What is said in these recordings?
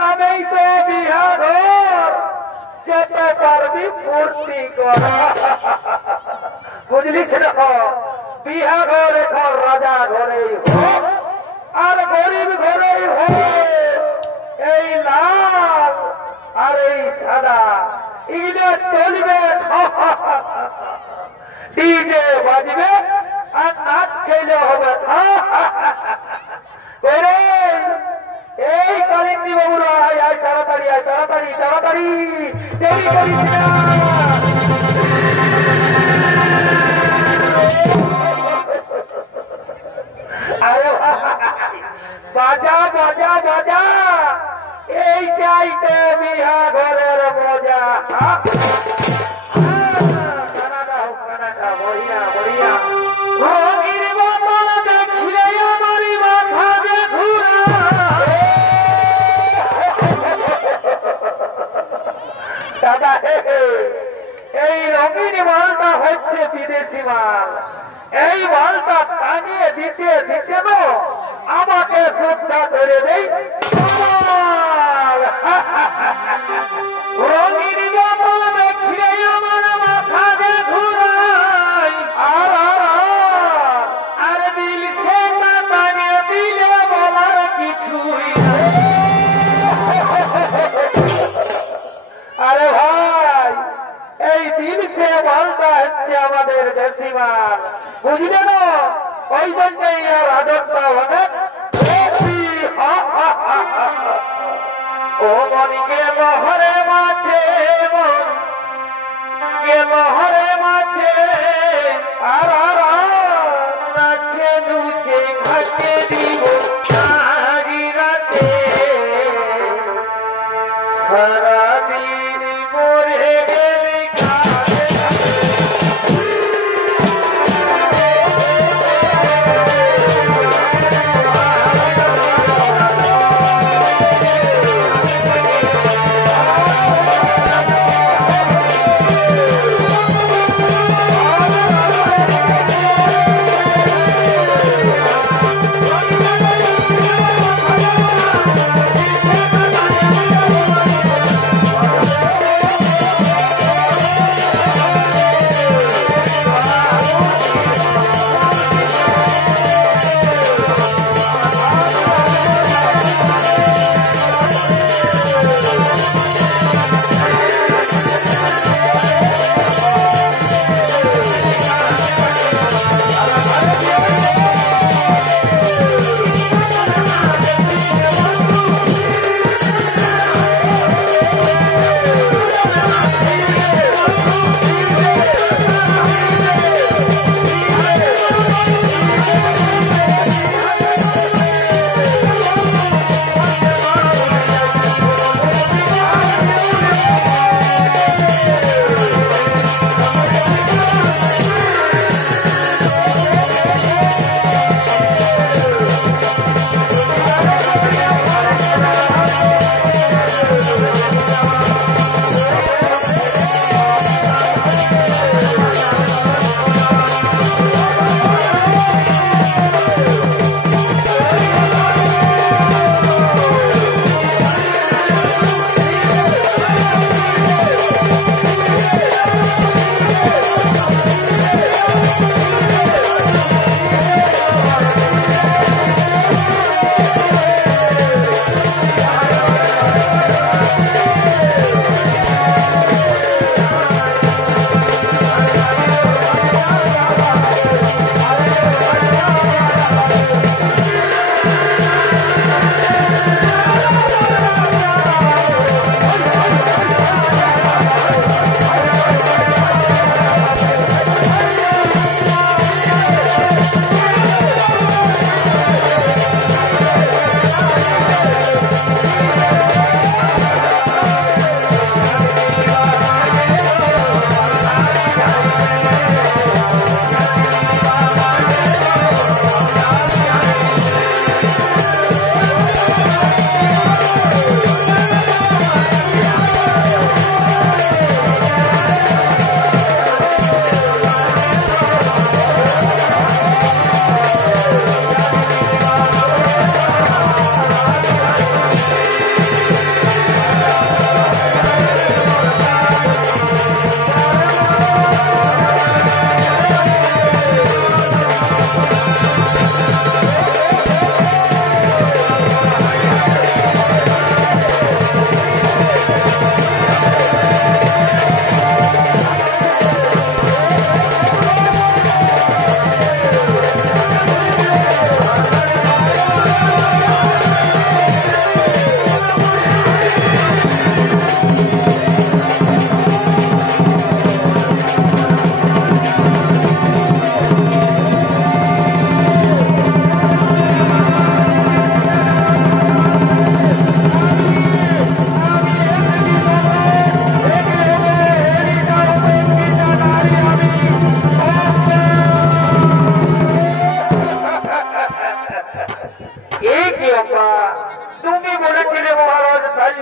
নামেই তো বিহা ঘর, যেতে পারবি ফুর্তি কর। বুঝলিস না, বিহা ঘর এখন রাজা ঘরেই হোক আর গরিব ঘরেই হোক, এই লাল আর এই সাদা ইনে চলবে। ডিজে বাজবে আর নাচ খেলে হবে। এই কালিন্দী বাবুরা আয় তাড়াতাড়ি, আয় তাড়াতাড়ি, তাড়াতাড়ি, দেরি করিস না। আরে বাজা বাজা বাজা, এইটাই তো বিহা ঘরের মজা। বড়িয়া বড়িয়া রঙির বোতল দেখিলে আমারই মাথা যে ঘুরা। দাদা এই রঙিন মালটা হচ্ছে বিদেশি মাল, এই মালটা টানিয়ে দিতে দিতে না আমাকে শ্রদ্ধা করে দেই। রঙিন বোতল দেখিলে আমার মাথা যে ঘুরাই, আর দিল সে টানিয়ে দিলে বলার কিছুই। আরে ভাই, এই দিল সে মালটা হচ্ছে আমাদের দেশি মাল, বুঝলে না? ওই জন্যই আর আদরটা অনেক বেশি। ও মন গেল হরে মাঠে, মন গেল হরে মাঠে, আর নাচে দুচে ঘাটে দিব সারি রাতে, সারাদিন মরে গেলে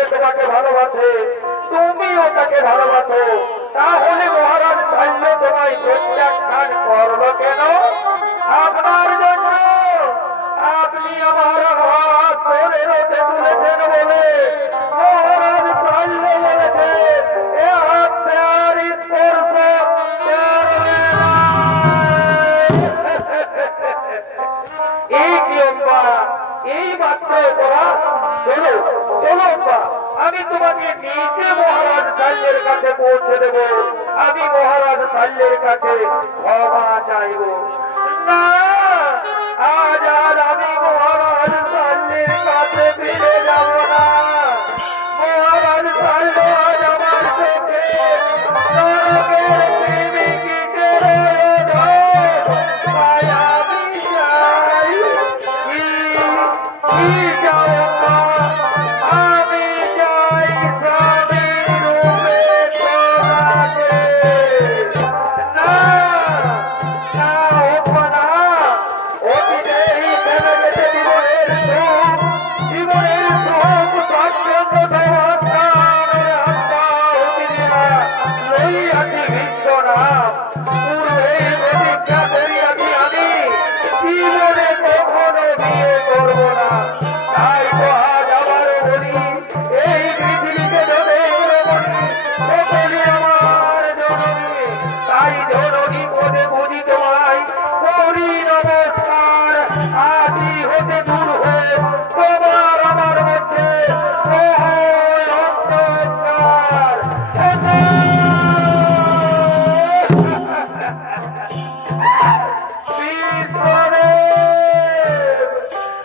ছেলে তোমাকে ভালোবাসে, তুমিও তাকে ভালোবাসো, তাহলে মহারাজ শল্য তোমায় প্রত্যাখ্যান করলো কেন? আপনার জন্য আপনি আমার হাত ধরে রোদে তুলেছেন বলে মহারাজ শল্য বলেছে এ হাত সে আর স্পর্শ করবে না। এই কি অম্বা, এই মাত্র তোরা চলো চলো অম্বা, আমি তোমাকে নিজে মহারাজ শল্যের কাছে পৌঁছে দেব, আমি মহারাজ শল্যের কাছে ক্ষমা চাইব। না, আজ আর আমি মহারাজ শল্যের কাছে ফিরে যাব না। মহারাজ শল্য আজ আমার চোখে নরকের প্রেমিকের মায়াবী চাই। কি যাও মা, আমি চাই স্বামী রূপে তোমাকে। না না হোক না, অতীতেই ফেলে যেতে জীবনের সুখ, জীবনের সুখ স্বাচ্ছন্দ্য সমাধানের আত্মা অতিরিয়া লইয়াছি বিশ্বনাথ। পূর্বেই প্রতিজ্ঞা করিয়াছি আমি জীবনে কখনো বিয়ে করব না। তাই তো আজ আবারও বলি, এই পৃথিবীতে যতই রমণী সকলে আমার জননী। তাই জননী পদে বুঝি তোমায় করি নমস্কার। আদি হতে দূর হয়ে তোমার আমার মধ্যে মহল অন্ধকার।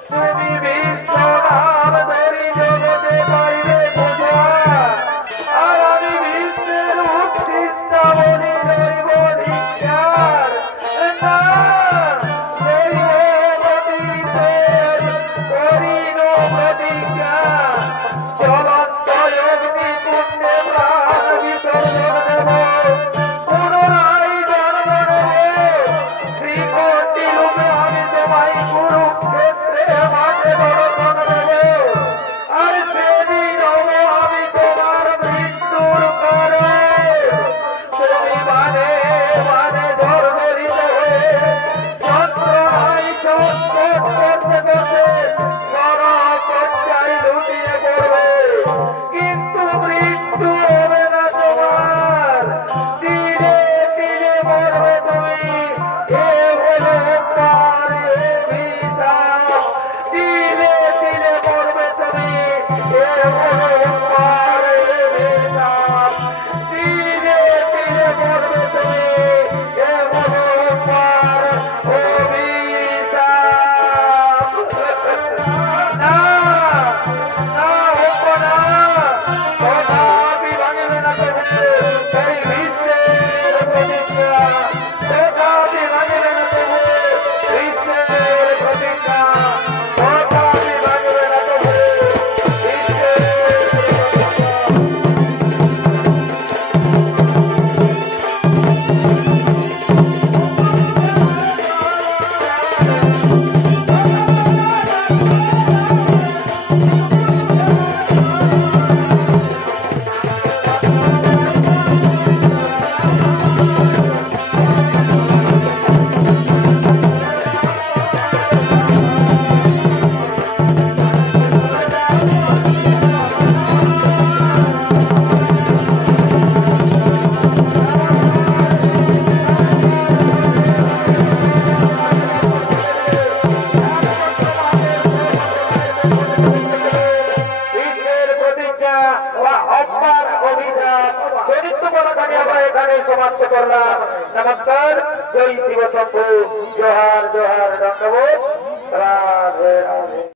তুমি বিশ্ব নাম ধরি জগতে পাইলে বুঝা, আর আমি বিশ্বের উচ্ছিষ্টা বলি জৈব ধিক্কার। না, জৈব গতিতের করিল প্রতিজ্ঞা, জ্বলন্ত অগ্নিকুণ্ডে প্রাণ বিসর্জন দেব, পুনরায় জন্ম নেব। শ্রীকোটি রূপে আমি তোমায় কুরুক্ষেত্রে মাঝে দর্শন দেব, আর সেদিন হব আমি তোমার মৃত্যুর পরে। তুমি মানে মানে জর্জরিত হয়ে যন্ত্রণায় ছটফট করতে করতে নরকচ্ছায় লুটিয়ে পড়বে, কিন্তু মৃত্যু হবে না তোমার। ধীরে ধীরে মরবে তুমি, এ হলো তার হিসাব। ধীরে ধীরে মরবে তুমি, এ হলো তার হিসাব। ধীরে ধীরে মরবে তুমি, এ হলো তার অভিশাপ। না না হোক না, তথাপি ভাঙবে না তবে সেই বিশ্বের প্রতিজ্ঞা। তথাপি ভাঙবে না তবে বিশ্বের প্রতিজ্ঞা। তথাপি ভাঙবে না তবে বিশ্বের প্রতিজ্ঞা। বিশ্বের প্রতিজ্ঞা বা হত্যার অভিযান চরিত্রপরাকারী আমরা এখানে সমাপ্ত করলাম। নমস্কার, জয় শিব শম্ভু, জোহার জোহার, দণ্ডবোধ, রাধে রাধে।